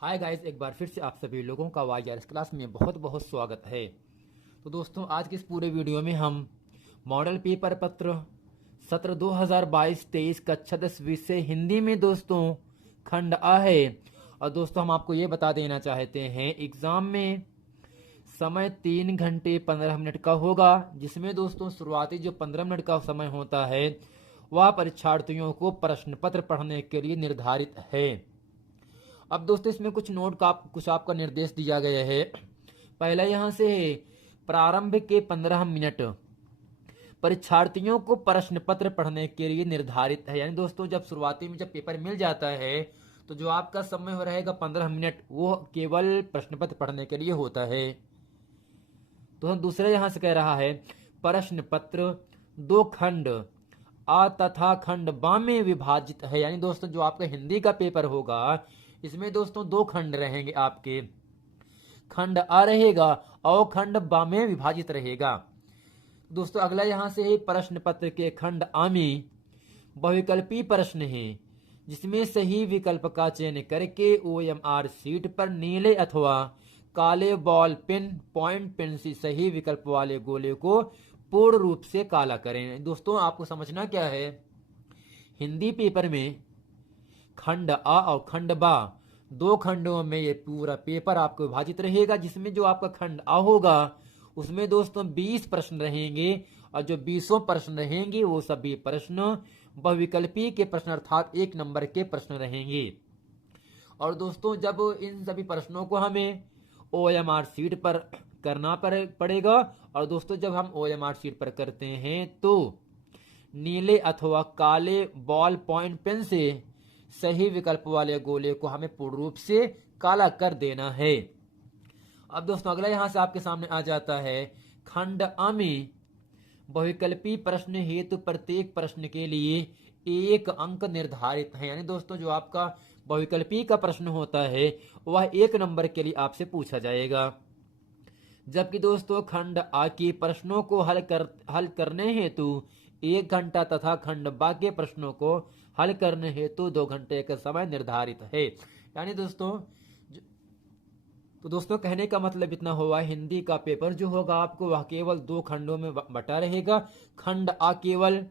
Hi guys, एक बार फिर से आप सभी लोगों का वाईआरएस क्लास में बहुत बहुत स्वागत है। तो दोस्तों, आज के इस पूरे वीडियो में हम मॉडल पेपर पत्र सत्र 2022-23 कक्षा 10 विषय हिंदी में दोस्तों खंड आ है। और दोस्तों, हम आपको ये बता देना चाहते हैं एग्जाम में समय 3 घंटे 15 मिनट का होगा, जिसमें दोस्तों शुरुआती जो 15 मिनट का समय होता है वह परीक्षार्थियों को प्रश्न पत्र पढ़ने के लिए निर्धारित है। अब दोस्तों, इसमें कुछ नोट का कुछ आपका निर्देश दिया गया है। पहला यहाँ से है, प्रारंभ के 15 मिनट परीक्षार्थियों को प्रश्न पत्र पढ़ने के लिए निर्धारित है। यानी दोस्तों, जब शुरुआती में जब पेपर मिल जाता है तो जो आपका समय हो रहेगा 15 मिनट, वो केवल प्रश्न पत्र पढ़ने के लिए होता है। तो दूसरा यहाँ से कह रहा है, प्रश्न पत्र 2 खंड आ तथा खंड बा में विभाजित है। यानी दोस्तों, जो आपका हिंदी का पेपर होगा इसमें दोस्तों 2 खंड रहेंगे आपके। खंड आ रहेगा और खंड बा में विभाजित रहेगा। दोस्तों, अगला यहां से है, प्रश्न पत्र के खंड आ में बहुविकल्पी प्रश्न है, जिसमें सही विकल्प का चयन करके OMR सीट पर नीले अथवा काले बॉल पेन पॉइंट पेन से सही विकल्प वाले गोले को पूर्ण रूप से काला करें। दोस्तों, आपको समझना क्या है, हिंदी पेपर में खंड आ और खंड बा 2 खंडों में ये पूरा पेपर आपको विभाजित रहेगा, जिसमें जो आपका खंड आ होगा उसमें दोस्तों 20 प्रश्न रहेंगे और जो 20 प्रश्न रहेंगे वो सभी प्रश्न बहुविकल्पी के प्रश्न अर्थात 1 नंबर के प्रश्न रहेंगे। और दोस्तों, जब इन सभी प्रश्नों को हमें OMR सीट पर करना पड़ेगा, और दोस्तों जब हम OMR सीट पर करते हैं तो नीले अथवा काले बॉल पॉइंट पेन से सही विकल्प वाले गोले को हमें पूर्ण रूप से काला कर देना है। अब दोस्तों, अगला यहां से आपके सामने आ जाता है, खंड आ में बहुविकल्पी प्रश्न हेतु प्रत्येक प्रश्न के लिए 1 अंक निर्धारित है। यानी दोस्तों, जो आपका बहुविकल्पी का प्रश्न होता है वह 1 नंबर के लिए आपसे पूछा जाएगा। जबकि दोस्तों, खंड आ के प्रश्नों को हल करने हेतु 1 घंटा तथा खंड बा के प्रश्नों को हल करने हेतु 2 घंटे का समय निर्धारित है। यानी दोस्तों कहने का मतलब इतना हुआ, हिंदी का पेपर जो होगा आपको वह केवल 2 खंडों में बटा रहेगा। खंड आ केवल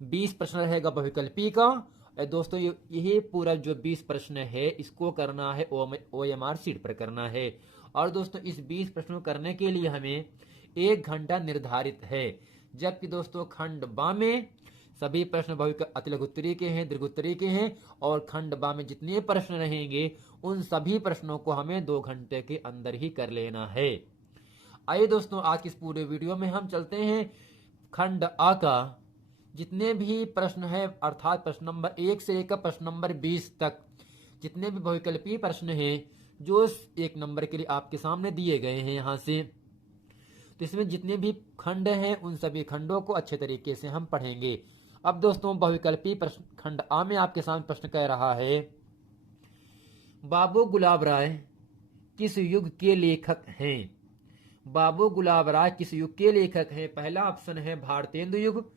20 प्रश्न रहेगा बहुविकल्पी का। दोस्तों, यही पूरा जो 20 प्रश्न है इसको करना है OMR सीट पर करना है। और दोस्तों, इस 20 प्रश्नों करने के लिए हमें 1 घंटा निर्धारित है। जबकि दोस्तों, खंड बा में सभी प्रश्न अतिलघुत्तरी के हैं, दीर्घोत्तरी के हैं, और खंड बा में जितने प्रश्न रहेंगे उन सभी प्रश्नों को हमें 2 घंटे के अंदर ही कर लेना है। आइए दोस्तों, आज की इस पूरे वीडियो में हम चलते हैं खंड आ का जितने भी प्रश्न है, अर्थात प्रश्न नंबर 1 से लेकर प्रश्न नंबर 20 तक जितने भी बहुविकल्पीय प्रश्न हैं जो 1 नंबर के लिए आपके सामने दिए गए हैं यहाँ से, तो इसमें जितने भी खंड हैं उन सभी खंडों को अच्छे तरीके से हम पढ़ेंगे। अब दोस्तों, बहुविकल्पी प्रश्न खंड आ में आपके सामने प्रश्न कह रहा है, बाबू गुलाब राय किस युग के लेखक हैं? बाबू गुलाब राय किस युग के लेखक हैं? पहला ऑप्शन है भारतेंदु युग,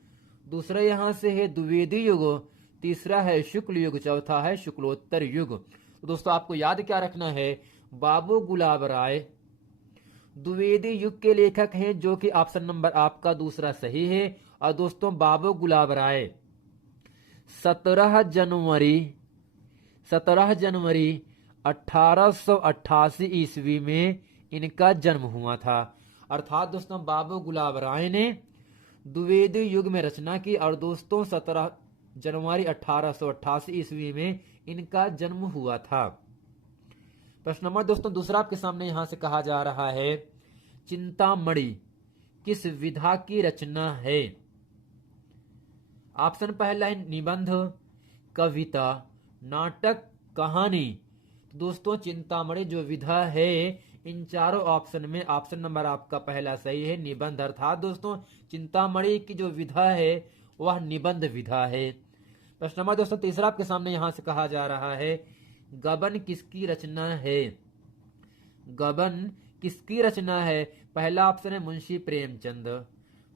दूसरा यहां से है द्विवेदी युग, तीसरा है शुक्ल युग, चौथा है शुक्लोत्तर युग। तो दोस्तों, आपको याद क्या रखना है, बाबू गुलाब राय द्विवेदी युग के लेखक हैं, जो कि ऑप्शन नंबर आपका दूसरा सही है। और दोस्तों, बाबू गुलाब राय 17 जनवरी 1888 ईस्वी में इनका जन्म हुआ था। अर्थात दोस्तों, बाबू गुलाब राय ने द्विवेदी युग में रचना की और दोस्तों 17 जनवरी 1888 ईस्वी में इनका जन्म हुआ था। प्रश्न नंबर दोस्तों दूसरा आपके सामने यहां से कहा जा रहा है, चिंतामणि किस विधा की रचना है? ऑप्शन पहला है निबंध, कविता, नाटक, कहानी। तो दोस्तों, चिंतामणि जो विधा है इन चारों ऑप्शन में ऑप्शन नंबर आपका पहला सही है, निबंध। अर्थात दोस्तों, चिंतामणि की जो विधा है वह निबंध विधा है। प्रश्न नंबर दोस्तों तीसरा आपके सामने यहां से कहा जा रहा है, गबन किसकी रचना है? गबन किसकी रचना है? पहला ऑप्शन है मुंशी प्रेमचंद,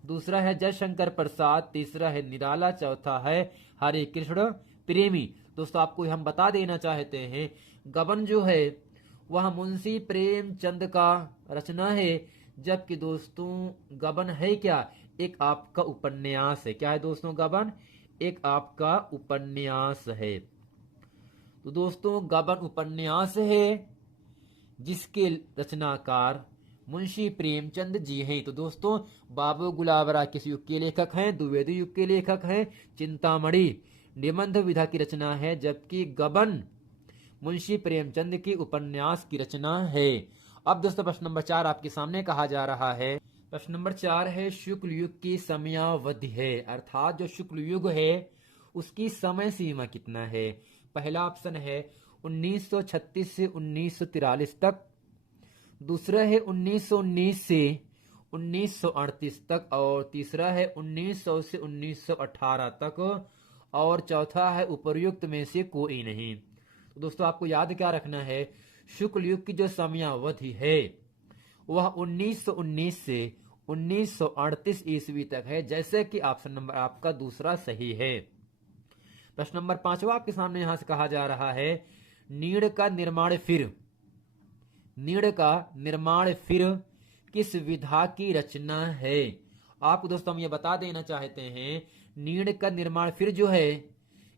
दूसरा है जयशंकर प्रसाद, तीसरा है निराला, चौथा है हरे कृष्ण प्रेमी। दोस्तों, आपको हम बता देना चाहते हैं, गबन जो है वह मुंशी प्रेमचंद का रचना है, जबकि दोस्तों गबन है क्या, एक आपका उपन्यास है। क्या है दोस्तों गबन, एक आपका उपन्यास है। तो दोस्तों गबन उपन्यास है जिसके रचनाकार मुंशी प्रेमचंद जी हैं। तो दोस्तों बाबू गुलाबरा किस युग के लेखक हैं, द्विवेदी युग के लेखक हैं। चिंतामणि निबंध विधा की रचना है, जबकि गबन मुंशी प्रेमचंद की उपन्यास की रचना है। अब दोस्तों प्रश्न नंबर 4 आपके सामने कहा जा रहा है। प्रश्न नंबर 4 है शुक्ल युग की समयावधि है, अर्थात जो शुक्ल युग है उसकी समय सीमा कितना है। पहला ऑप्शन है 1936 से 1943 तक, दूसरा है 1919 से 1938 तक, और तीसरा है 1900 से 1918 तक, और चौथा है उपर्युक्त में से कोई नहीं। तो दोस्तों आपको याद क्या रखना है, शुक्ल युग की जो समयावधि है वह 1919 से 1938 ईस्वी तक है, जैसे कि ऑप्शन नंबर आपका दूसरा सही है। प्रश्न नंबर 5 आपके सामने यहां से कहा जा रहा है नीड़ का निर्माण फिर, नीड़ का निर्माण फिर किस विधा की रचना है। आपको दोस्तों हम ये बता देना चाहते हैं नीड़ का निर्माण फिर जो है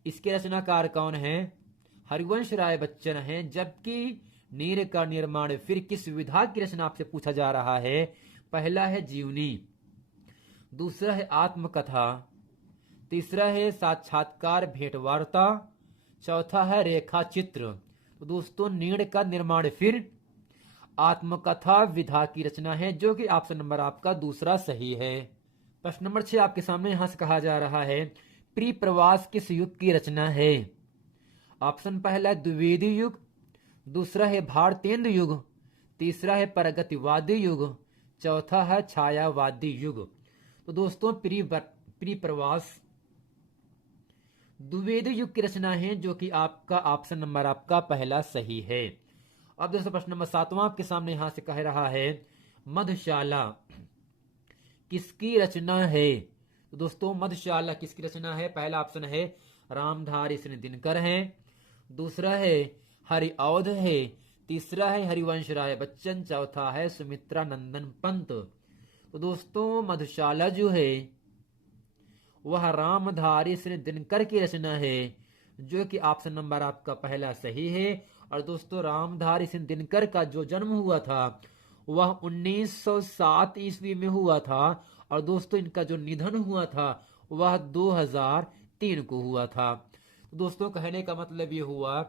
इसके रचनाकार कौन है, हरिवंश राय बच्चन हैं। जबकि नीड़ का निर्माण फिर किस विधा की रचना आपसे पूछा जा रहा है। पहला है जीवनी, दूसरा है आत्मकथा, तीसरा है साक्षात्कार भेंट वार्ता, चौथा है रेखा चित्र। तो दोस्तों नीड़ का निर्माण फिर आत्मकथा विधा की रचना है, जो कि ऑप्शन नंबर आपका दूसरा सही है। प्रश्न नंबर 6 आपके सामने यहां से कहा जा रहा है प्री प्रवास किस युग की रचना है। ऑप्शन पहला द्विवेदी युग, दूसरा है भारतेंदु युग, तीसरा है प्रगतिवादी युग, चौथा है छायावादी युग। तो दोस्तों प्री प्रवास द्विवेदी युग की रचना है, जो कि आपका ऑप्शन नंबर आपका पहला सही है। अब दोस्तों प्रश्न नंबर 7 आपके सामने यहां से कह रहा है मधुशाला किसकी रचना है। तो दोस्तों मधुशाला किसकी रचना है। पहला ऑप्शन है रामधारी सिंह दिनकर है, दूसरा है हरिऔध है, तीसरा है हरिवंश राय बच्चन, चौथा है सुमित्रा नंदन पंत। तो दोस्तों मधुशाला जो है वह रामधारी सिंह दिनकर की रचना है, जो कि ऑप्शन नंबर आपका पहला सही है। और दोस्तों रामधारी सिंह दिनकर का जो जन्म हुआ था वह 1907 ईस्वी में हुआ था, और दोस्तों इनका जो निधन हुआ था वह 2003 को हुआ था। तो दोस्तों कहने का मतलब ये हुआ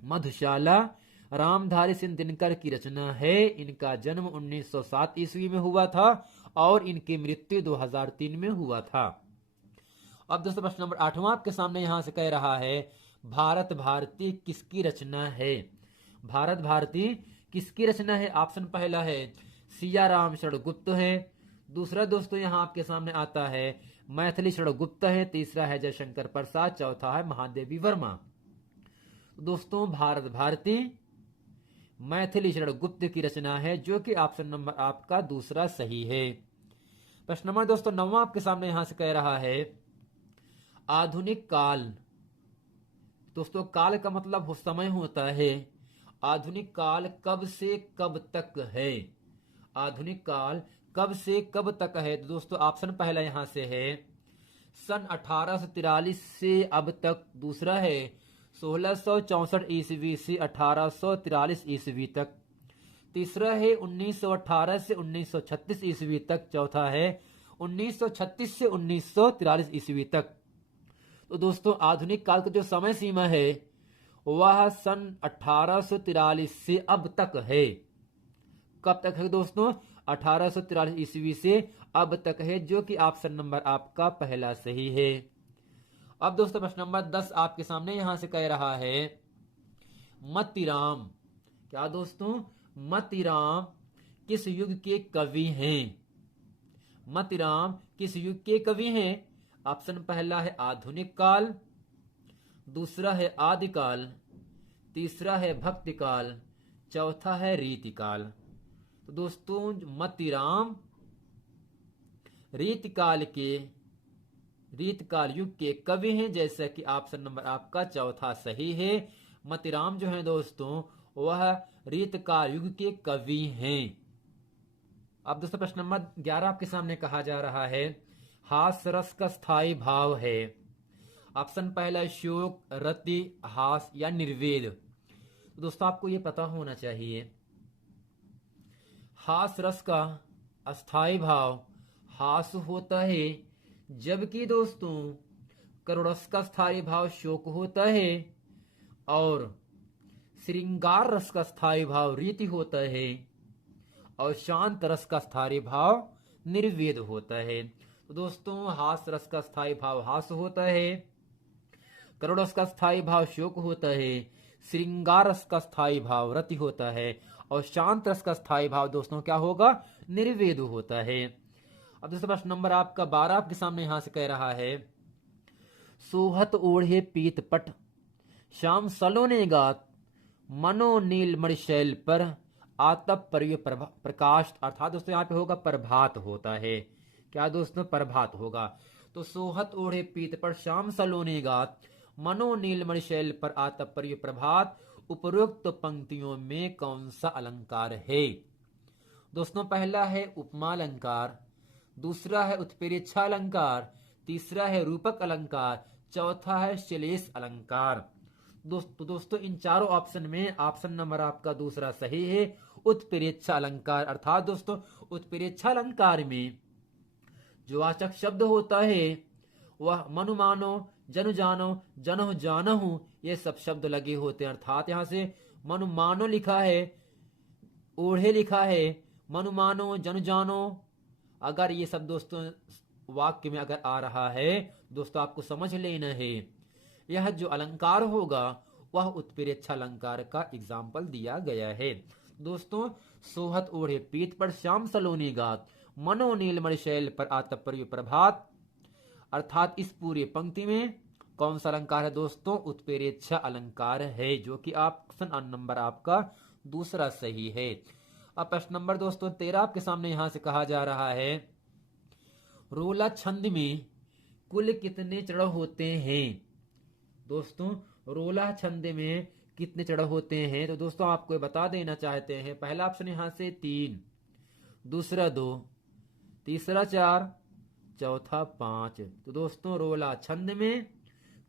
मधुशाला रामधारी सिंह दिनकर की रचना है। इनका जन्म 1907 ईस्वी में हुआ था और इनकी मृत्यु 2003 में हुआ था। अब दोस्तों प्रश्न नंबर 8 आपके सामने यहां से कह रहा है भारत भारती किसकी रचना है। भारत भारती किसकी रचना है। ऑप्शन पहला है सिया राम शरण गुप्त है, दूसरा दोस्तों यहां आपके सामने आता है मैथिली शरण गुप्त है, तीसरा है जयशंकर प्रसाद, चौथा है महादेवी वर्मा। दोस्तों भारत भारती मैथिली शरण गुप्त की रचना है, जो कि ऑप्शन नंबर आपका दूसरा सही है। प्रश्न नंबर दोस्तों 9 आपके सामने यहां से कह रहा है आधुनिक काल। दोस्तों काल का मतलब समय होता है, आधुनिक काल कब से कब तक है। आधुनिक काल कब से कब तक है। तो दोस्तों ऑप्शन पहला यहां से है सन 1843 से अब तक, दूसरा है 1664 ईस्वी से 1843 ईस्वी तक, तीसरा है 1918 से 1936 ईस्वी तक, चौथा है 1936 से 1943 ईस्वी तक। तो दोस्तों आधुनिक काल का जो समय सीमा है वह सन 1843 से अब तक है। कब तक है दोस्तों, 1843 ईस्वी से अब तक है, जो कि ऑप्शन नंबर आपका पहला सही है। अब दोस्तों प्रश्न नंबर 10 आपके सामने यहां से कह रहा है मतीराम। क्या दोस्तों, मतीराम किस युग के कवि हैं। मतीराम किस युग के कवि हैं। ऑप्शन पहला है आधुनिक काल, दूसरा है आदिकाल, तीसरा है भक्ति काल, चौथा है रीतिकाल। तो दोस्तों मतीराम रीतकाल युग के कवि हैं, जैसा कि ऑप्शन नंबर आपका चौथा सही है। मतिराम जो है दोस्तों वह रीतकार युग के कवि हैं। अब दोस्तों प्रश्न नंबर 11 आपके सामने कहा जा रहा है, हास्य रस का स्थायी भाव है। ऑप्शन पहला शोक, रति, हास या निर्वेद। तो दोस्तों आपको यह पता होना चाहिए, हास रस का अस्थाई भाव हास होता है, जबकि दोस्तों करुणरस का स्थायी भाव शोक होता है, और श्रृंगार रस का स्थायी भाव रीति होता है, और शांत रस का स्थायी भाव निर्वेद होता है। तो दोस्तों हास रस का स्थायी भाव हास होता है, करुण रस का स्थायी भाव शोक होता है, श्रृंगार रस का स्थायी भाव रति होता है, और शांत रस का स्थायी भाव दोस्तों क्या होगा, निर्वेद होता है। अब दूसरा प्रश्न नंबर आपका 12 आपके सामने यहां से कह रहा है, सोहत ओढ़े पीत पट, श्याम सलोने गात, मनो नील मणिशैल पर, आतप परिय प्रकाश। अर्थात दोस्तों यहाँ पे होगा प्रभात होता है। क्या दोस्तों, प्रभात होगा। तो सोहत ओढ़े पीत पर, श्याम सलोने गात, मनो नील मणिशैल पर, आतप परिय प्रभात, उपरोक्त पंक्तियों में कौन सा अलंकार है। दोस्तों पहला है उपमा अलंकार, दूसरा है उत्प्रेक्षा अलंकार, तीसरा है रूपक अलंकार, चौथा है श्लेष अलंकार। दोस्तों इन चारों ऑप्शन में ऑप्शन नंबर आपका दूसरा सही है, उत्प्रेक्षा अलंकार। अर्थात दोस्तों उत्प्रेक्षा अलंकार में जो वाचक शब्द होता है वह मनु मानो, जनु जानो, जनो जानहु, ये सब शब्द लगे होते हैं। अर्थात यहां से मनु मानो लिखा है, ओढ़े लिखा है, मनु मानो, जनु जानो, अगर ये सब दोस्तों वाक्य में अगर आ रहा है दोस्तों आपको समझ लेना है, यह जो अलंकार होगा वह उत्प्रेक्षा अलंकार का एग्जाम्पल दिया गया है। दोस्तों सोहत ओढ़े पीत पर, श्याम सलोनी गात, मनो नील मणिशैल पर, आतप परिय प्रभात। अर्थात इस पूरी पंक्ति में कौन सा अलंकार है दोस्तों, उत्प्रेक्षा अलंकार है, जो कि ऑप्शन नंबर आपका दूसरा सही है। अब प्रश्न नंबर दोस्तों 13 आपके सामने यहां से कहा जा रहा है, रोला छंद में कुल कितने चढ़ होते हैं। दोस्तों रोला छंद में कितने चढ़ होते हैं, तो दोस्तों आपको बता देना चाहते हैं। पहला ऑप्शन यहां से 3, दूसरा 2, तीसरा 4, चौथा 5। तो दोस्तों रोला छंद में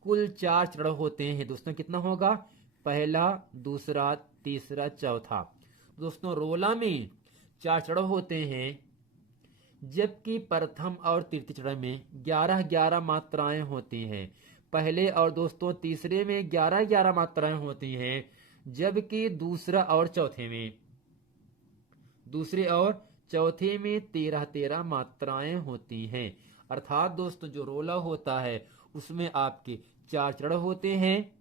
कुल 4 चढ़ होते हैं। दोस्तों कितना होगा, पहला, दूसरा, तीसरा, चौथा। दोस्तों रोला में 4 चढ़ होते हैं, जबकि प्रथम और तृतीय चरण में 11-11 मात्राएं होती हैं। पहले और दोस्तों तीसरे में 11-11 मात्राएं होती हैं, जबकि दूसरे और चौथे में 13-13 मात्राएं होती हैं। अर्थात दोस्तों जो रोला होता है उसमें आपके 4 चरण होते हैं,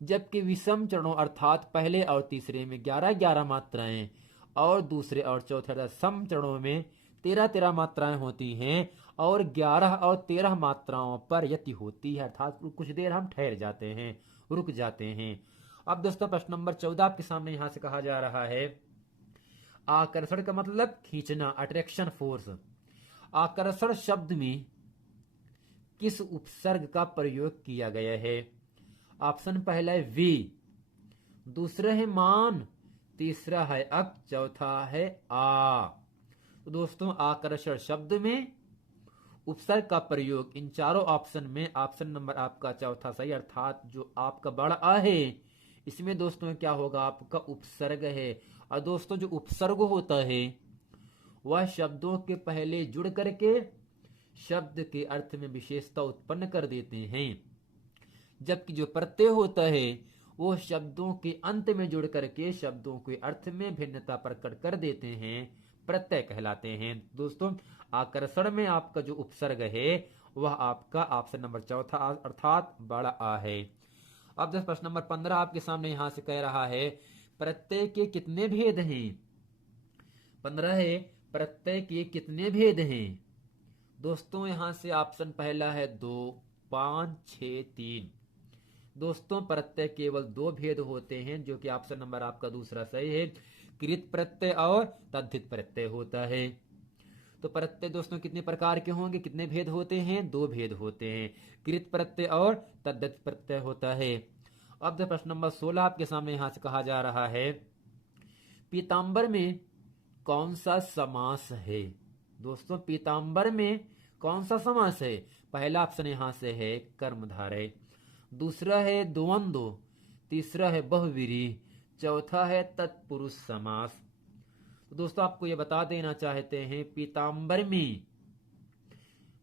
जबकि विषम चरणों अर्थात पहले और तीसरे में 11-11 मात्राएं, और दूसरे और चौथे सम चरणों में 13-13 मात्राएं होती हैं, और 11 और 13 मात्राओं पर यति होती है। अर्थात कुछ देर हम ठहर जाते हैं, रुक जाते हैं। अब दोस्तों प्रश्न नंबर 14 आपके सामने यहां से कहा जा रहा है, आकर्षण का मतलब खींचना, अट्रैक्शन फोर्स। आकर्षण शब्द में किस उपसर्ग का प्रयोग किया गया है। ऑप्शन पहला है वी, दूसरा है मान, तीसरा है अक, चौथा है आ। तो दोस्तों आकर्षण शब्द में उपसर्ग का प्रयोग इन चारों ऑप्शन में ऑप्शन नंबर आपका चौथा सही। अर्थात जो आपका बड़ा आ है इसमें दोस्तों क्या होगा, आपका उपसर्ग है। और दोस्तों जो उपसर्ग होता है वह शब्दों के पहले जुड़ करके शब्द के अर्थ में विशेषता उत्पन्न कर देते हैं, जबकि जो प्रत्यय होता है वो शब्दों के अंत में जुड़ करके शब्दों के अर्थ में भिन्नता प्रकट कर देते हैं, प्रत्यय कहलाते हैं। दोस्तों आकर्षण में आपका जो उपसर्ग है वह आपका ऑप्शन नंबर चौथा अर्थात बड़ा आ है। अब जब प्रश्न नंबर 15 आपके सामने यहां से कह रहा है, प्रत्यय के कितने भेद हैं। 15 है, प्रत्यय के कितने भेद हैं। दोस्तों यहां से ऑप्शन पहला है 2, 5, 6, 3। दोस्तों प्रत्यय केवल 2 भेद होते हैं, जो कि ऑप्शन नंबर आपका दूसरा सही है, कृत प्रत्यय और तद्धित प्रत्यय होता है। तो प्रत्यय दोस्तों कितने प्रकार के होंगे, कितने भेद होते हैं, 2 भेद होते हैं, कृत प्रत्यय और तद्धित प्रत्यय होता है। अब जो प्रश्न नंबर 16 आपके सामने यहाँ से कहा जा रहा है, पीताम्बर में कौन सा समास है। दोस्तों पीताम्बर में कौन सा समास है। पहला ऑप्शन यहाँ से है कर्मधारय, दूसरा है द्वंद्व, तीसरा है बहुव्रीहि, चौथा है तत्पुरुष समास। तो दोस्तों आपको ये बता देना चाहते हैं, पीताम्बर में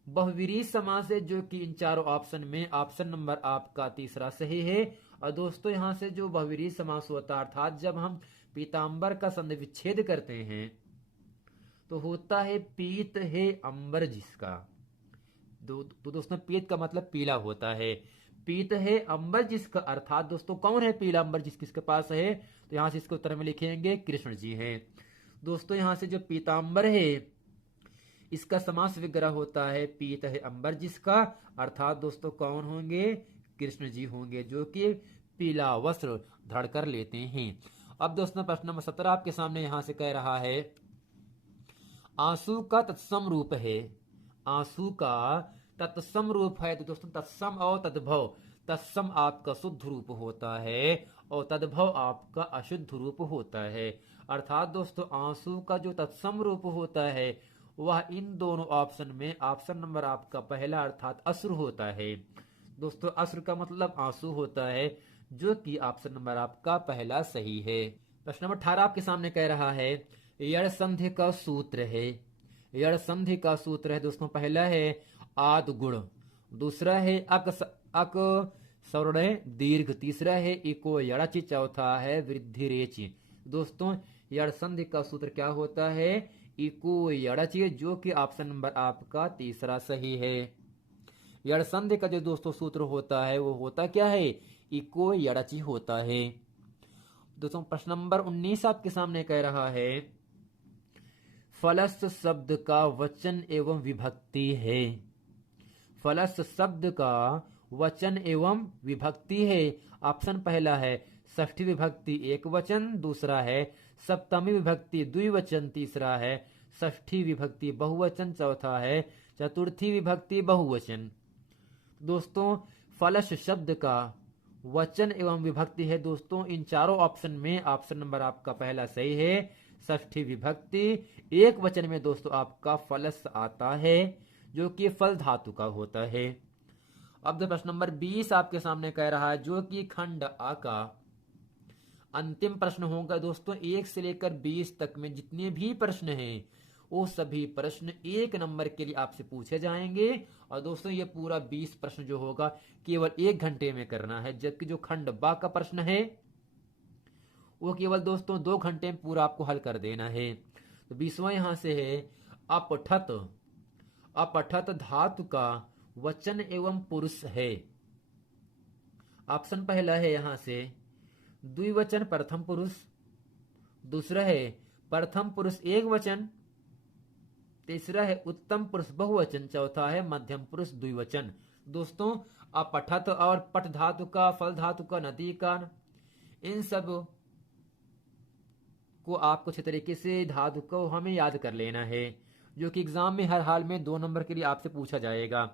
बहुव्रीहि समास है, जो कि इन चारों ऑप्शन में ऑप्शन नंबर आपका तीसरा सही है। और दोस्तों यहाँ से जो बहुव्रीहि समास होता है, अर्थात जब हम पीताम्बर का संधि विच्छेद करते हैं तो होता है पीत है अंबर जिसका। तो दोस्तों पीत का मतलब पीला होता है, पीत है अंबर जिसका, अर्थात दोस्तों कौन है पीला अंबर जिस किसके पास है। तो यहाँ से इसके उत्तर में लिखेंगे कृष्ण जी हैं। दोस्तों यहाँ से जो पीताम्बर है इसका समास विग्रह होता है पीत है अंबर जिसका, अर्थात दोस्तों कौन होंगे, कृष्ण जी होंगे, जो कि पीला वस्त्र धारण कर लेते हैं। अब दोस्तों प्रश्न नंबर 17 आपके सामने यहाँ से कह रहा है, आंसू का तत्सम रूप है। आंसू का तत्सम रूप है। तो दोस्तों तत्सम और तद्भव, तत्सम आपका शुद्ध रूप होता है और तद्भव आपका अशुद्ध रूप होता है। अर्थात दोस्तों आंसू का जो तत्सम रूप होता है वह इन दोनों ऑप्शन में ऑप्शन नंबर आपका पहला अर्थात अश्रु होता है। दोस्तों अश्रु का मतलब आंसू होता है, जो कि ऑप्शन नंबर आपका पहला सही है। प्रश्न नंबर 18 आपके सामने कह रहा है, यड़ संधि का सूत्र है। यड़ संधि का सूत्र है दोस्तों, पहला है आद गुण, दूसरा है अक सवर्णय दीर्घ, तीसरा है इको यड़चि, चौथा है वृद्धि रेचि। दोस्तों यड़ संधि का सूत्र क्या होता है, इको यड़चि, जो कि ऑप्शन नंबर आपका तीसरा सही है। यड़ संधि का जो दोस्तों सूत्र होता है वो होता क्या है, इको यड़चि होता है। दोस्तों प्रश्न नंबर 19 आपके सामने कह रहा है, फलस्थ शब्द का वचन एवं विभक्ति है। फलस्थ शब्द का वचन एवं विभक्ति है। ऑप्शन पहला है षष्ठी विभक्ति एक वचन, दूसरा है सप्तमी विभक्ति द्विवचन, तीसरा है षष्ठी विभक्ति बहुवचन, चौथा है चतुर्थी विभक्ति बहुवचन। दोस्तों फलस्थ शब्द का वचन एवं विभक्ति है। दोस्तों इन चारों ऑप्शन में ऑप्शन नंबर आपका पहला सही है, षष्ठी विभक्ति एक वचन में दोस्तों आपका फलस्थ आता है, जो कि फल धातु का होता है। अब प्रश्न नंबर 20 आपके सामने कह रहा है, जो कि खंड आ का अंतिम प्रश्न होगा। दोस्तों 1 से लेकर 20 तक में जितने भी प्रश्न हैं वो सभी प्रश्न 1 नंबर के लिए आपसे पूछे जाएंगे। और दोस्तों ये पूरा 20 प्रश्न जो होगा केवल 1 घंटे में करना है, जबकि जो खंड बा का प्रश्न है वो केवल दोस्तों 2 घंटे में पूरा आपको हल कर देना है। तो 20वां यहां से है, अपठत। अपठत धातु का वचन एवं पुरुष है। ऑप्शन पहला है यहां से द्विवचन प्रथम पुरुष, दूसरा है प्रथम पुरुष एक वचन, तीसरा है उत्तम पुरुष बहुवचन, चौथा है मध्यम पुरुष द्विवचन। दोस्तों अपठत और पठ धातु का, फल धातु का, नदी का, इन सब को आपको अच्छे तरीके से धातु को हमें याद कर लेना है, जो कि एग्जाम में हर हाल में 2 नंबर के लिए आपसे पूछा जाएगा।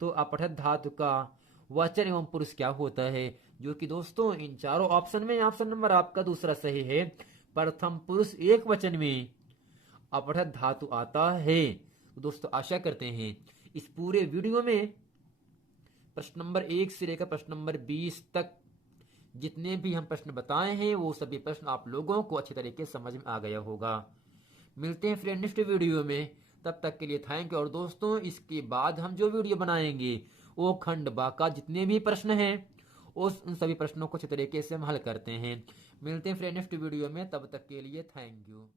तो अपठत धातु का वचन एवं पुरुष क्या होता है, जो कि दोस्तों इन चारों ऑप्शन में ऑप्शन नंबर आपका दूसरा सही है, प्रथम पुरुष एक वचन में अपठत धातु आता है। तो दोस्तों आशा करते हैं इस पूरे वीडियो में प्रश्न नंबर 1 से लेकर प्रश्न नंबर 20 तक जितने भी हम प्रश्न बताए हैं वो सभी प्रश्न आप लोगों को अच्छे तरीके से समझ में आ गया होगा। मिलते हैं फ्रेंड नेक्स्ट वीडियो में, तब तक के लिए थैंक यू। और दोस्तों इसके बाद हम जो वीडियो बनाएंगे वो खंड बा का जितने भी प्रश्न हैं उन सभी प्रश्नों को अच्छे तरीके से हम हल करते हैं। मिलते हैं फ्रेंड नेक्स्ट वीडियो में, तब तक के लिए थैंक यू।